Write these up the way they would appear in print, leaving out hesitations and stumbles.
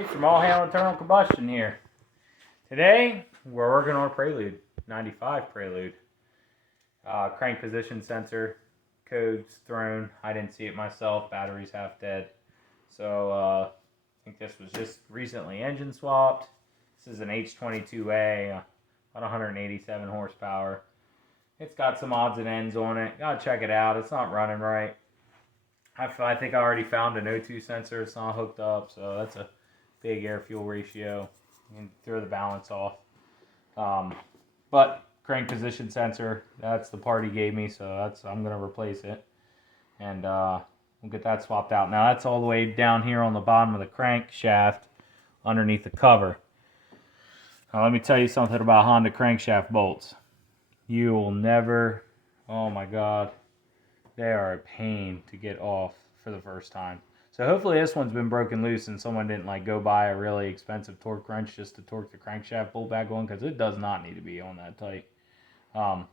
Hey, from All Hail Internal Combustion here. Today, we're working on a Prelude, 95 Prelude. Crank position sensor, codes thrown. I didn't see it myself, battery's half dead. So, I think this was just recently engine swapped. This is an H22A, about 187 horsepower. It's got some odds and ends on it. Gotta check it out, it's not running right. I think I already found an O2 sensor, it's not hooked up, so that's a big air-fuel ratio. You can throw the balance off. But crank position sensor, that's the part he gave me, so I'm going to replace it. And we'll get that swapped out. Now that's all the way down here on the bottom of the crankshaft underneath the cover. Now let me tell you something about Honda crankshaft bolts. You will never, oh my God, they are a pain to get off for the first time. So hopefully this one's been broken loose and someone didn't like go buy a really expensive torque wrench just to torque the crankshaft bolt back on, because it does not need to be on that tight. But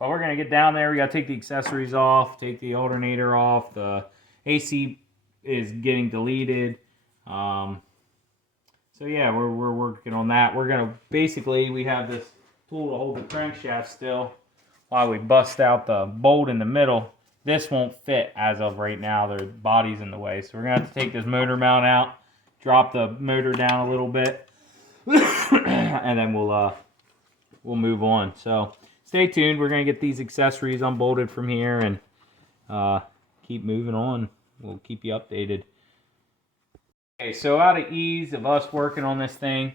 we're going to get down there. We got to take the accessories off, take the alternator off. The AC is getting deleted. So yeah, we're working on that. We're going to basically, we have this tool to hold the crankshaft still while we bust out the bolt in the middle. This won't fit as of right now. The body's in the way. So we're going to have to take this motor mount out, drop the motor down a little bit, and then we'll move on. So stay tuned. We're going to get these accessories unbolted from here and keep moving on. We'll keep you updated. Okay, so out of ease of us working on this thing,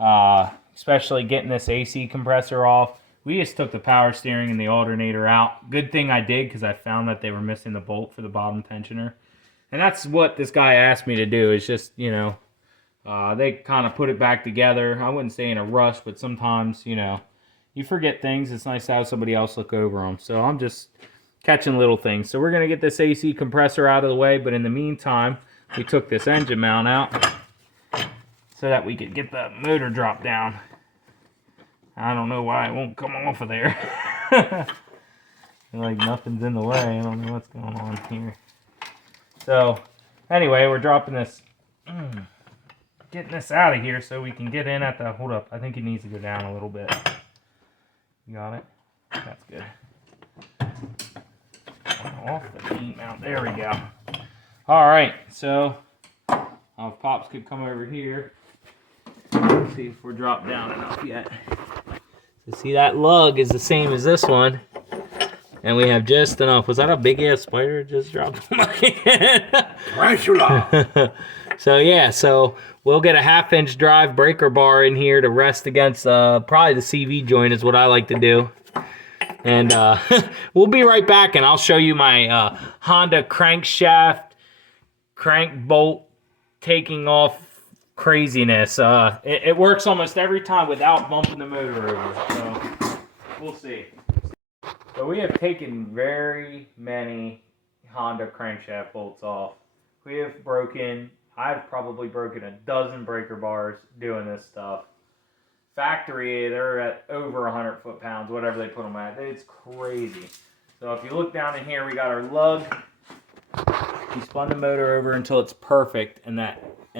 especially getting this AC compressor off, we just took the power steering and the alternator out. Good thing I did, because I found that they were missing the bolt for the bottom tensioner. And that's what this guy asked me to do, is just, you know, they kind of put it back together. I wouldn't say in a rush, but sometimes, you know, you forget things. It's nice to have somebody else look over them. So I'm just catching little things. So we're going to get this AC compressor out of the way, but in the meantime, we took this engine mount out so that we could get the motor drop down. I don't know why it won't come off of there. Like nothing's in the way. I don't know what's going on here. So, anyway, we're dropping this, getting this out of here so we can get in at the, hold up, I think it needs to go down a little bit. You got it? That's good. Off the heat mount, there we go. Alright, so, if Pops could come over here. Let's see if we're dropped down enough yet. So see, that lug is the same as this one, and we have just enough. Was that a big ass spider just dropped on my head? Tarantula. So yeah, so we'll get a 1/2-inch drive breaker bar in here to rest against probably the CV joint is what I like to do. And we'll be right back, and I'll show you my Honda crankshaft crank bolt taking off craziness. It works almost every time without bumping the motor over, so we'll see. So we have taken very many Honda crankshaft bolts off. We have I've probably broken a dozen breaker bars doing this stuff. Factory, they're at over 100 foot-pounds, whatever they put them at. It's crazy. So if you look down in here, we got our lug. We spun the motor over until it's perfect, and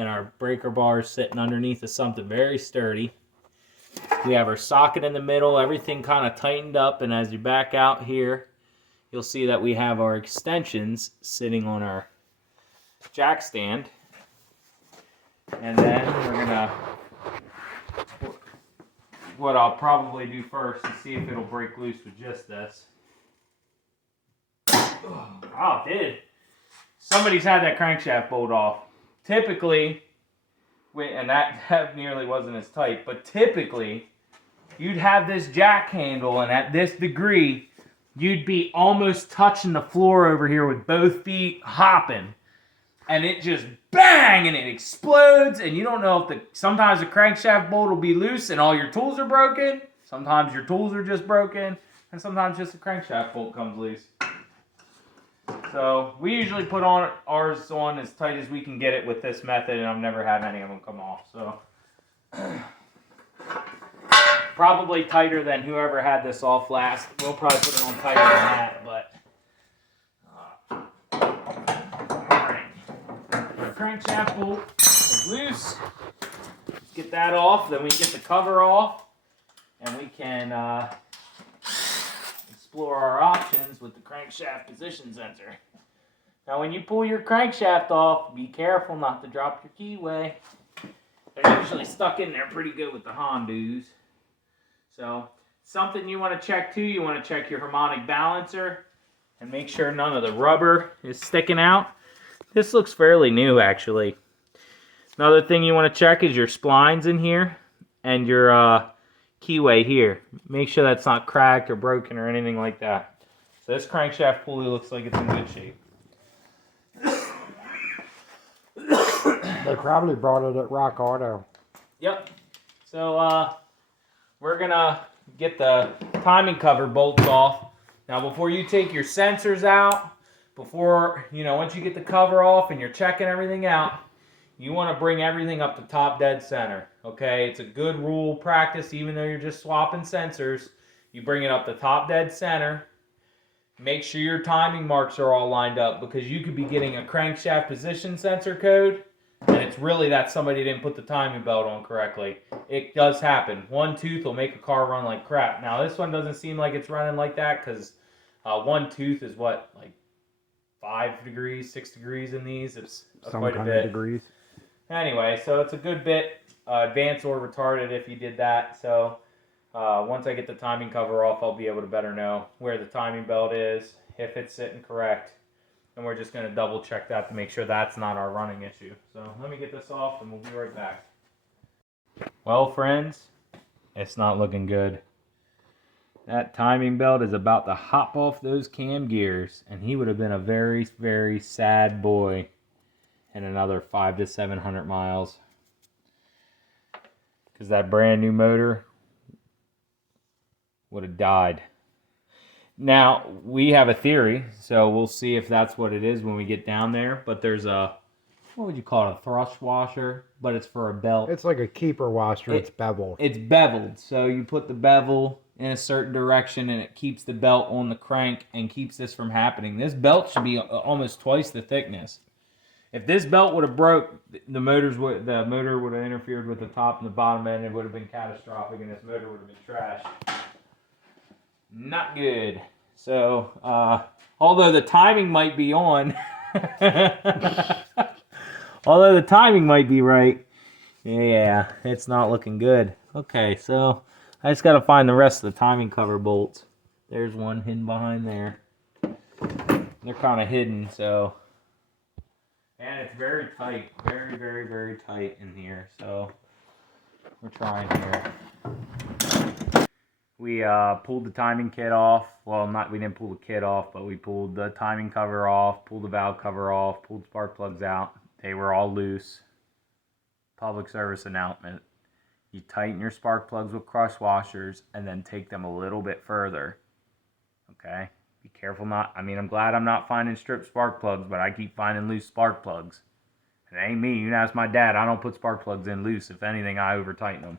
our breaker bar is sitting underneath of something very sturdy. We have our socket in the middle, everything kind of tightened up, and as you back out here, you'll see that we have our extensions sitting on our jack stand. And then we're gonna, what I'll probably do first is see if it'll break loose with just this. Oh, it did. Somebody's had that crankshaft bolt off. Typically, and that nearly wasn't as tight, but typically, you'd have this jack handle, and at this degree, you'd be almost touching the floor over here with both feet hopping, and it just bang, and it explodes, and you don't know if sometimes the crankshaft bolt will be loose and all your tools are broken, sometimes your tools are just broken, and sometimes just the crankshaft bolt comes loose. So we usually put ours on as tight as we can get it with this method, and I've never had any of them come off. So probably tighter than whoever had this off last. We'll probably put it on tighter than that, but all right. Our crankshaft bolt is is loose. Let's get that off, then we get the cover off, and we can explore our options with the crankshaft position sensor. Now when you pull your crankshaft off, be careful not to drop your keyway. They're usually stuck in there pretty good with the Hondas. So something you want to check too, you want to check your harmonic balancer and make sure none of the rubber is sticking out. This looks fairly new actually. Another thing you want to check is your splines in here and your keyway here. Make sure that's not cracked or broken or anything like that. So this crankshaft pulley looks like it's in good shape. They probably brought it at Rock Auto. Yep. So we're gonna get the timing cover bolts off. Now before you take your sensors out, once you get the cover off and you're checking everything out, you want to bring everything up to top dead center. Okay, it's a good rule practice, even though you're just swapping sensors. You bring it up to top dead center. Make sure your timing marks are all lined up, because you could be getting a crankshaft position sensor code and it's really that somebody didn't put the timing belt on correctly. It does happen. One tooth will make a car run like crap. Now this one doesn't seem like it's running like that, because one tooth is what, like 5 degrees, 6 degrees in these. It's quite a bit. Degrees. Anyway, so it's a good bit advanced or retarded if you did that. So once I get the timing cover off, I'll be able to better know where the timing belt is, if it's sitting correct. And we're just going to double check that to make sure that's not our running issue. So let me get this off and we'll be right back. Well, friends, it's not looking good. That timing belt is about to hop off those cam gears, and he would have been a very, very sad boy in another 500 to 700 miles. Because that brand new motor would have died. Now, we have a theory, so we'll see if that's what it is when we get down there. But there's a, what would you call it, a thrust washer, but it's for a belt. It's like a keeper washer. It's beveled. It's beveled, so you put the bevel in a certain direction and it keeps the belt on the crank and keeps this from happening. This belt should be almost twice the thickness. If this belt would have broke, the motor would have interfered with the top and the bottom end. It would have been catastrophic, and this motor would have been trash. Not good. So, although the timing might be on, although the timing might be right, yeah, it's not looking good. Okay, so I just got to find the rest of the timing cover bolts. There's one hidden behind there. They're kind of hidden, so. And it's very tight. Very, very, very tight in here. So we're trying here. We pulled the timing kit off. Well, we didn't pull the kit off, but we pulled the timing cover off, pulled the valve cover off, pulled spark plugs out. They were all loose. Public service announcement. You tighten your spark plugs with crush washers and then take them a little bit further. Okay? Be careful not. I mean, I'm glad I'm not finding stripped spark plugs, but I keep finding loose spark plugs. It ain't me. You can ask my dad. I don't put spark plugs in loose. If anything, I over tighten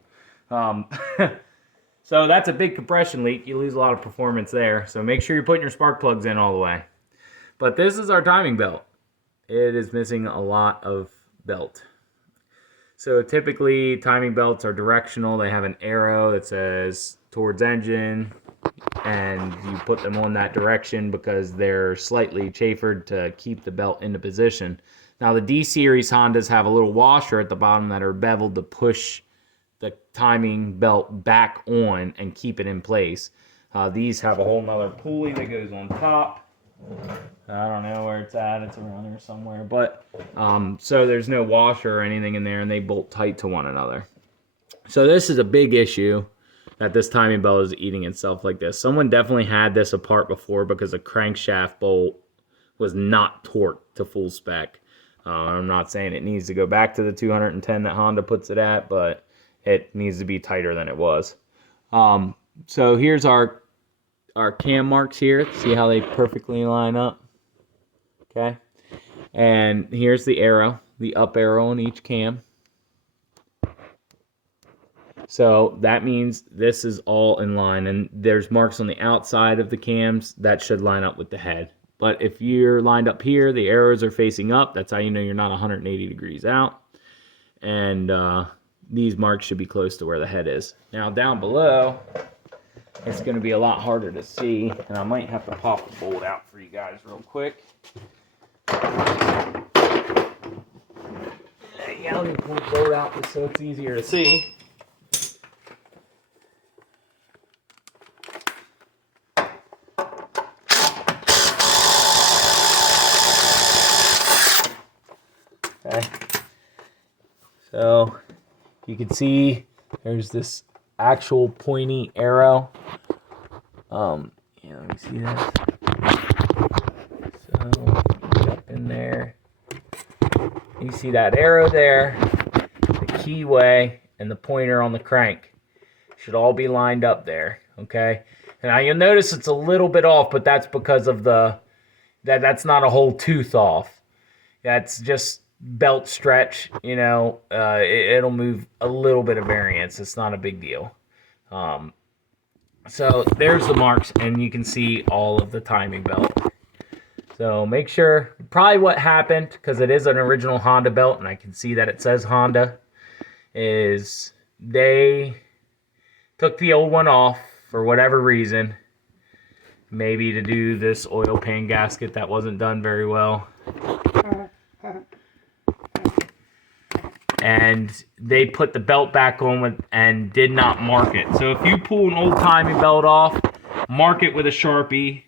them. So that's a big compression leak. You lose a lot of performance there. So make sure you're putting your spark plugs in all the way. But this is our timing belt. It is missing a lot of belt. So typically timing belts are directional. They have an arrow that says towards engine, and you put them on that direction because they're slightly chamfered to keep the belt into position. Now the D-Series Hondas have a little washer at the bottom that are beveled to push the timing belt back on and keep it in place. These have a whole nother pulley that goes on top. I don't know where it's at. It's around there somewhere. But so there's no washer or anything in there, and they bolt tight to one another. So this is a big issue, that this timing belt is eating itself like this. Someone definitely had this apart before because a crankshaft bolt was not torqued to full spec. I'm not saying it needs to go back to the 210 that Honda puts it at, but it needs to be tighter than it was. So here's our cam marks here. See how they perfectly line up? Okay. And here's the arrow, the up arrow on each cam. So that means this is all in line, and there's marks on the outside of the cams that should line up with the head. But if you're lined up here, the arrows are facing up. That's how you know you're not 180 degrees out. and these marks should be close to where the head is. Now down below, it's going to be a lot harder to see, and I might have to pop the bolt out for you guys real quick. Yeah, let me pull the bolt out just so it's easier to see. Okay. So you can see there's this actual pointy arrow. Yeah, let me see that. So get up in there. You see that arrow there, the keyway, and the pointer on the crank should all be lined up there. Okay. And now you'll notice it's a little bit off, but that's because of that's not a whole tooth off. That's just belt stretch, you know. It'll move a little bit of variance. It's not a big deal. So there's the marks, and you can see all of the timing belt. So make sure, probably what happened, because it is an original Honda belt, and I can see that it says Honda, is they took the old one off for whatever reason. Maybe to do this oil pan gasket that wasn't done very well. And they put the belt back on and did not mark it. So if you pull an old timing belt off, mark it with a Sharpie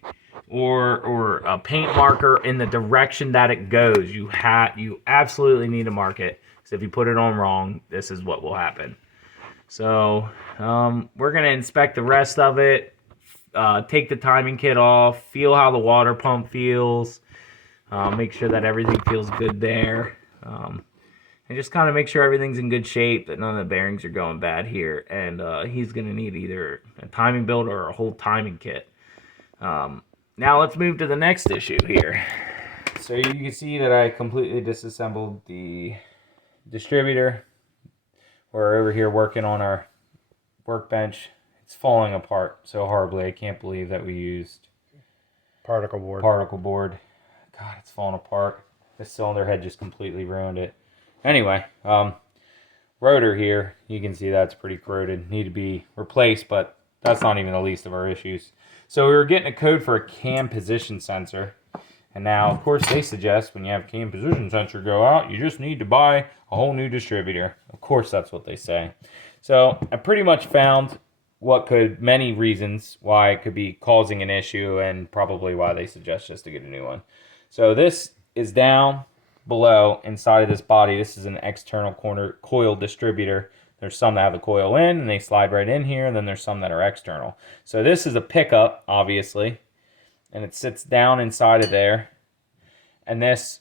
or a paint marker in the direction that it goes. You absolutely need to mark it. So if you put it on wrong, this is what will happen. So we're gonna inspect the rest of it. Take the timing kit off. Feel how the water pump feels. Make sure that everything feels good there. And just kind of make sure everything's in good shape, that none of the bearings are going bad here. And he's going to need either a timing belt or a whole timing kit. Now let's move to the next issue here. So you can see that I completely disassembled the distributor. We're over here working on our workbench. It's falling apart so horribly. I can't believe that we used Particle board. God, it's falling apart. This cylinder head just completely ruined it. Anyway, rotor here, you can see that's pretty corroded. Need to be replaced, but that's not even the least of our issues. So we were getting a code for a cam position sensor. And now, of course, they suggest when you have cam position sensor go out, you just need to buy a whole new distributor. Of course, that's what they say. So I pretty much found many reasons why it could be causing an issue and probably why they suggest just to get a new one. So this is down below inside of this body. This is an external coil distributor. There's some that have the coil in and they slide right in here, and then there's some that are external. So this is a pickup, obviously, and it sits down inside of there, and this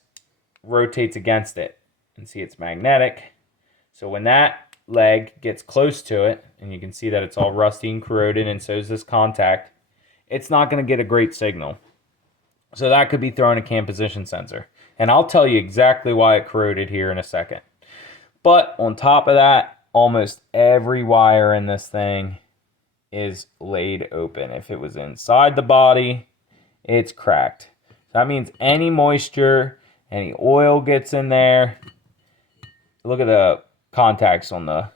rotates against it. And see, it's magnetic. So when that leg gets close to it, and you can see that it's all rusty and corroded, and so is this contact, it's not going to get a great signal. So that could be throwing a cam position sensor. And I'll tell you exactly why it corroded here in a second. But on top of that, almost every wire in this thing is laid open. If it was inside the body, it's cracked. That means any moisture, any oil gets in there. Look at the contacts on the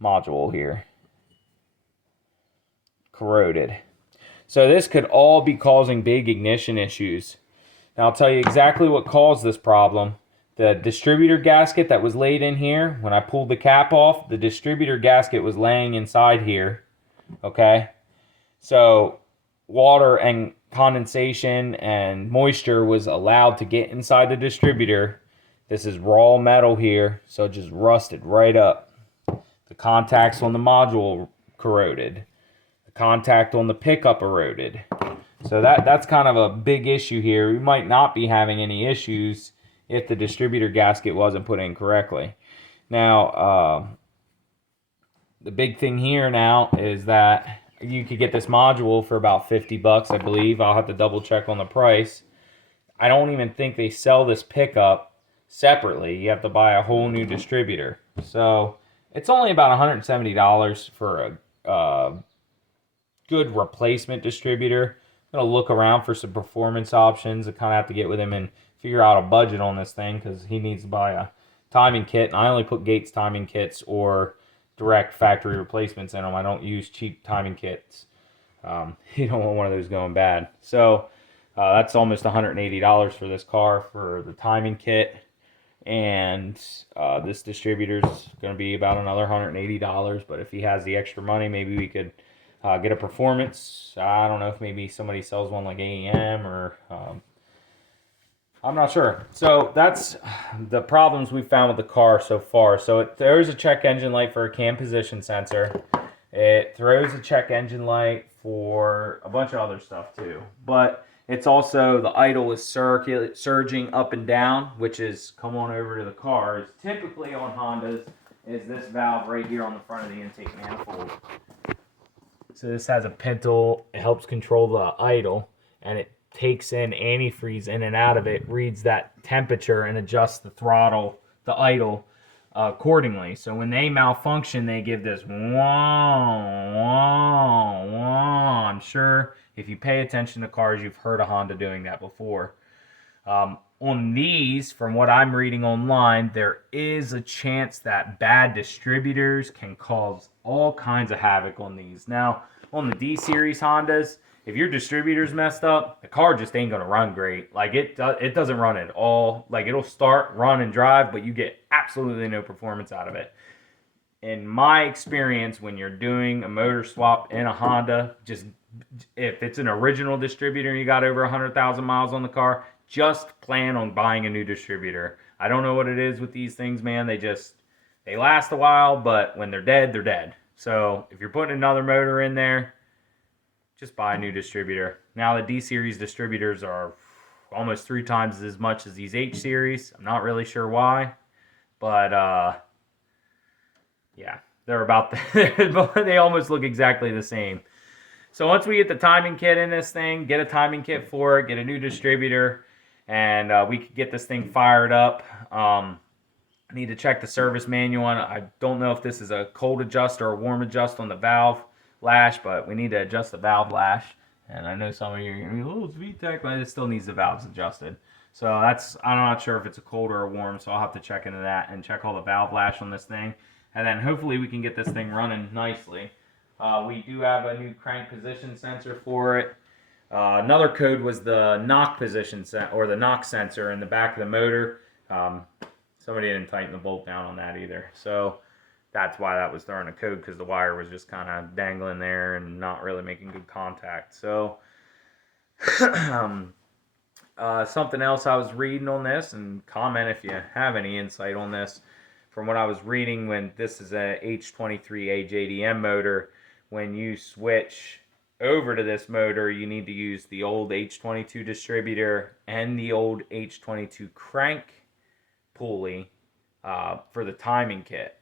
module here. Corroded. So this could all be causing big ignition issues. Now I'll tell you exactly what caused this problem. The distributor gasket that was laid in here, when I pulled the cap off, the distributor gasket was laying inside here. Okay? So water and condensation and moisture was allowed to get inside the distributor. This is raw metal here, so it just rusted right up. The contacts on the module corroded. The contact on the pickup eroded. So that's kind of a big issue here. We might not be having any issues if the distributor gasket wasn't put in correctly. Now, the big thing here now is that you could get this module for about 50 bucks, I believe. I'll have to double check on the price. I don't even think they sell this pickup separately. You have to buy a whole new distributor. So it's only about $170 for a good replacement distributor. I'm going to look around for some performance options. I kind of have to get with him and figure out a budget on this thing because he needs to buy a timing kit, and I only put Gates timing kits or direct factory replacements in them. I don't use cheap timing kits. You don't want one of those going bad. So that's almost $180 for this car for the timing kit. And this distributor's going to be about another $180. But if he has the extra money, maybe we could get a performance. I don't know if maybe somebody sells one like AEM or I'm not sure. So that's the problems we found with the car so far. So it throws a check engine light for a cam position sensor. It throws a check engine light for a bunch of other stuff too. But it's also the idle is surging up and down, which is, come on over to the cars. Typically on Hondas is this valve right here on the front of the intake manifold. So this has a pintle. It helps control the idle, and it takes in antifreeze in and out of it, reads that temperature, and adjusts the throttle, the idle, accordingly. So when they malfunction, they give this wah, wah, wah. I'm sure if you pay attention to cars, you've heard a Honda doing that before. On these, from what I'm reading online, there is a chance that bad distributors can cause all kinds of havoc on these. Now, on the D-Series Hondas, if your distributor's messed up, the car just ain't going to run great. Like, it doesn't run at all. Like, it'll start, run, and drive, but you get absolutely no performance out of it. In my experience, when you're doing a motor swap in a Honda, just if it's an original distributor and you got over 100,000 miles on the car, just plan on buying a new distributor. I don't know what it is with these things, man. They last a while, but when they're dead, they're dead. So if you're putting another motor in there, just buy a new distributor. Now the D-Series distributors are almost 3 times as much as these H-Series. I'm not really sure why, but yeah, they're about they almost look exactly the same. So once we get the timing kit in this thing, get a timing kit for it, get a new distributor, and we could get this thing fired up. I need to check the service manual on it. I don't know if this is a cold adjust or a warm adjust on the valve lash, but we need to adjust the valve lash. And I know some of you are going to be, oh, it's VTEC, but it still needs the valves adjusted. So I'm not sure if it's a cold or a warm, so I'll have to check into that and check all the valve lash on this thing. And then hopefully we can get this thing running nicely. We do have a new crank position sensor for it. Another code was the knock position or the knock sensor in the back of the motor. Somebody didn't tighten the bolt down on that either. So that's why that was throwing a code, because the wire was just kind of dangling there and not really making good contact. So something else I was reading on this, and comment if you have any insight on this. From what I was reading, when this is a H22A JDM motor, when you switch over to this motor, you need to use the old H22 distributor and the old H22 crank pulley for the timing kit.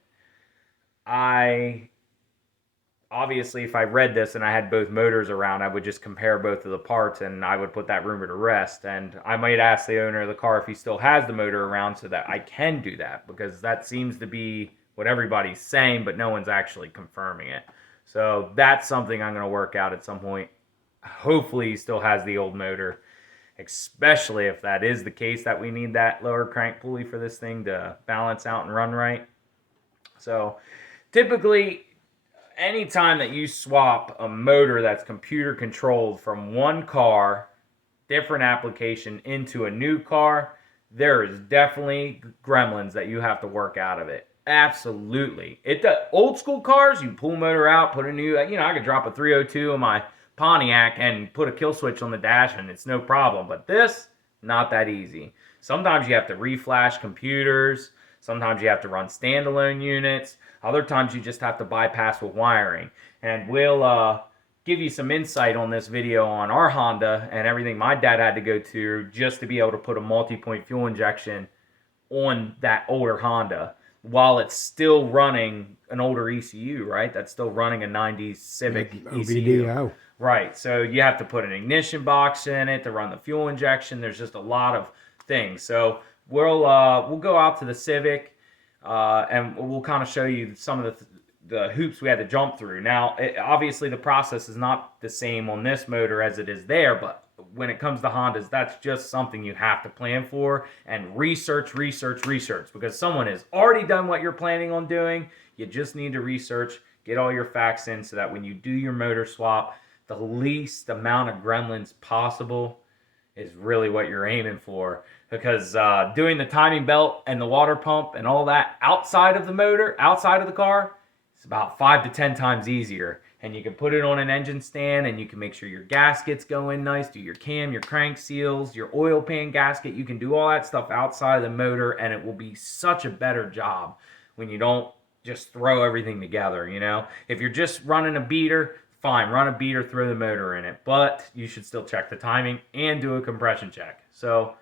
Obviously, if I read this and I had both motors around, I would just compare both of the parts and I would put that rumor to rest. And I might ask the owner of the car if he still has the motor around so that I can do that, because that seems to be what everybody's saying, but no one's actually confirming it. So that's something I'm going to work out at some point. Hopefully he still has the old motor, especially if that is the case, that we need that lower crank pulley for this thing to balance out and run right. So typically, anytime that you swap a motor that's computer controlled from one car, different application, into a new car, there is definitely gremlins that you have to work out of it. Absolutely. Old school cars, you pull motor out, put a new, I could drop a 302 in my Pontiac and put a kill switch on the dash and it's no problem. But this, not that easy. Sometimes you have to reflash computers. Sometimes you have to run standalone units. Other times you just have to bypass with wiring. And we'll give you some insight on this video on our Honda and everything my dad had to go through just to be able to put a multi-point fuel injection on that older Honda while it's still running an older ECU, right? That's still running a 90s Civic ECU. OBDO. Right, so you have to put an ignition box in it to run the fuel injection. There's just a lot of things. So we'll go out to the Civic and we'll kind of show you some of the hoops we had to jump through. Now, obviously the process is not the same on this motor as it is there, but when it comes to Hondas, that's just something you have to plan for and research, because someone has already done what you're planning on doing. You just need to research, get all your facts in so that when you do your motor swap, the least amount of gremlins possible is really what you're aiming for. Because doing the timing belt and the water pump and all that outside of the motor, outside of the car, it's about 5 to 10 times easier. And you can put it on an engine stand and you can make sure your gaskets go in nice, do your cam, your crank seals, your oil pan gasket. You can do all that stuff outside of the motor and it will be such a better job when you don't just throw everything together, you know? If you're just running a beater, fine, run a beater, throw the motor in it. But you should still check the timing and do a compression check. So